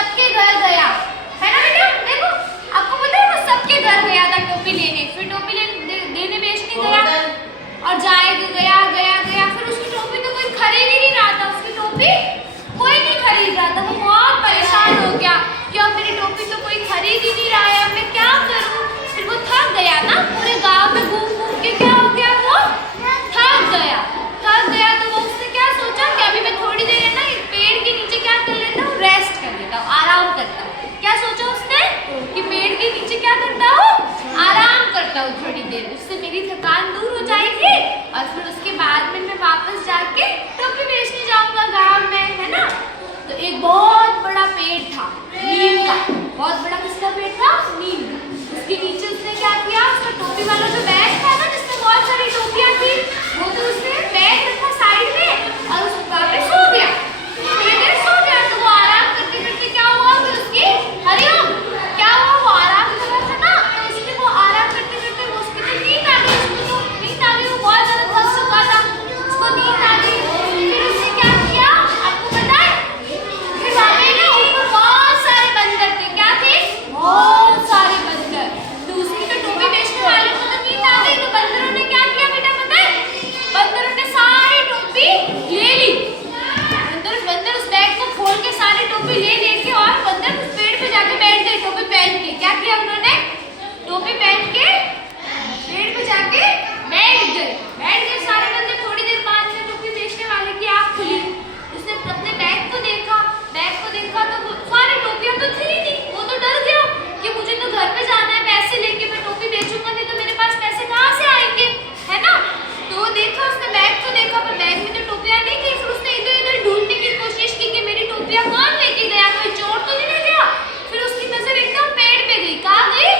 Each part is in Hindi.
सबके घर गया, है ना बेटा? देखो आपको पता है वो सबके घर गया था टोपी लेने, फिर टोपी देने बेचने गया और गया फिर उसकी टोपी तो कोई खरीद ही नहीं रहा था, उसकी टोपी कोई नहीं खरीद रहा था। वो बहुत परेशान हो गया कि अब मेरी टोपी तो कोई खरीद ही नहीं रहा है, अब मैं क्या करूं? फिर वो थक गया ना, पूरे गांव में घूम घूम के क्या हो गया, वो थक गया तो वो उसने क्या सोचा कि अभी मैं थोड़ी देर है ना एक पेड़ के नीचे क्या कर लेता हूँ, रेस्ट कर लेता हूँ, आराम करता हूँ। क्या सोचा उसने कि पेड़ के नीचे क्या करता हूँ, आराम करता हूँ थोड़ी देर, उससे मेरी थकान दूर हो जाएगी और फिर उसके बाद में मैं वापस जाके टोपी बेचने जाऊंगा गांव में, है ना? तो एक बहुत बड़ा पेड़ था नीम का, बहुत बड़ा किसका पेड़ था, नीम का। उसके नीचे उसने क्या किया, उसका टोपी वाला जो बैग था ना जिसमें बहुत सारी टोपियां थी, वो तो उसने बैग रखा साइड में और उस पे सो गया, थोड़ी देर सो गया। तो वो आराम करते करते क्या हुआ कि उसकी हरिओम क्या हुआ, वो आराम कर रहा था ना, तो उसने वो आराम करते करते उसकी तो नींद आ गई, उसको तो नींद आ गई, वो बहुत ज्यादा थक चुका था, उसको नींद आ गई। फिर उसने क्या किया आपको पता है, फिर वहां पे ना ऊपर बहुत सारे बंदर थे, क्या थे, बहुत सारे बंदर। तो उसकी तो टोपी बेचने वाले को तो नींद आ गई, तो बंदरों ने क्या किया बेटा पता है, बंदरों ने सारी टोपी ले ली, बंदर उस बैग को खोल के सारी टोपी ले के और बंदर उस पेड़ पे जाके बैठ गए टोपी पहन के। क्या किया उन्होंने, टोपी पहन के पेड़ पे जाके बैठ गए सारे बंदर। थोड़ी देर बाद में टोपी बेचने वाले की आँख खुली, उसने अपने बैग को देखा तो सारी टोपियां तो थी नहीं, वो तो डर गया कि मुझे तो घर पे जाना है, पैसे लेके मैं टोपी बेचूंगा, नहीं तो मेरे पास पैसे कहाँ से आएंगे, है ना? तो देखा उसने बैग को देखा पर बैग में तो टोपियां नहीं थी। फिर उसने इधर उधर ढूंढने की कोशिश की कि मेरी टोपियां कौन लेके गया, कोई चोर तो नहीं ले गया। फिर उसकी नजर एकदम पेड़ पे गई, कहाँ गई,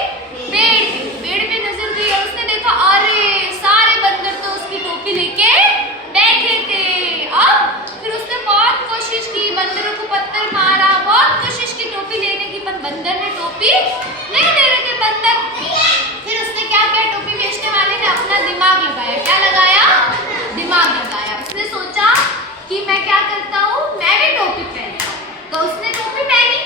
पेड़ पे नजर गई और उसने देखा अरे सारे बंदर तो उसकी टोपी लेके बैठे थे। अब फिर उसने बहुत कोशिश की, बंदरों को पत्थर मारा, बहुत कोशिश की टोपी लेने की, पर बंदर ने टोपी नहीं दे रहे थे बंदर। फिर उसने क्या किया, टोपी बेचने वाले ने अपना दिमाग लगाया, क्या लगाया, दिमाग लगाया। उसने सोचा कि मैं क्या करता हूँ, मैं भी टोपी पहनता हूँ। तो उसने टोपी पहनी,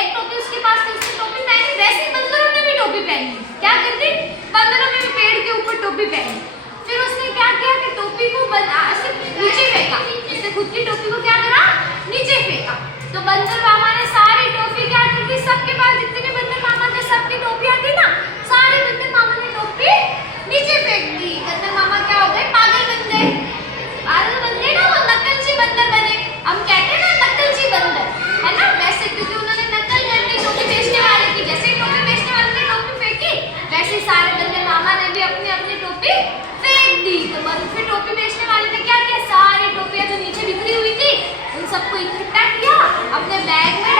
एक टोपी उसके पास थी, उसने टोपी पहनी, वैसे ही बंदरों ने भी टोपी पहनी। क्या करती, बंदरों ने भी पेड़ के ऊपर टोपी पहनी। फिर उसने क्या किया कि टोपी को नीचे फेंका, उसने खुद की टोपी को क्या करा, नीचे फेंका। तो बंदर मामा ने सारी टोपी क्या कर दी, सबके पास जितने भी बंदर मामा थे सबकी टोपियां थी ना, सारे बंदर मामा ने टोपी नीचे फेंक दी। बंदर मामा क्या हो गए, पागल बन गए ना, वो नकलची बंदर बने। हम कहते हैं ना नकलची बंदर, है ना? वैसे क्योंकि उन्होंने नकल कर दी टोपी बेचने वाले की, जैसे ही टोपी बेचने वाले ने टोपी फेंकी वैसे सारे बंदर मामा ने भी अपनी अपनी टोपी फेंक दी। तो फिर टोपी बेचने वाले ने क्या किया, सारी टोपियां जो नीचे बिखरी हुई थी उन सबको इकट्ठा किया, अपने बैग में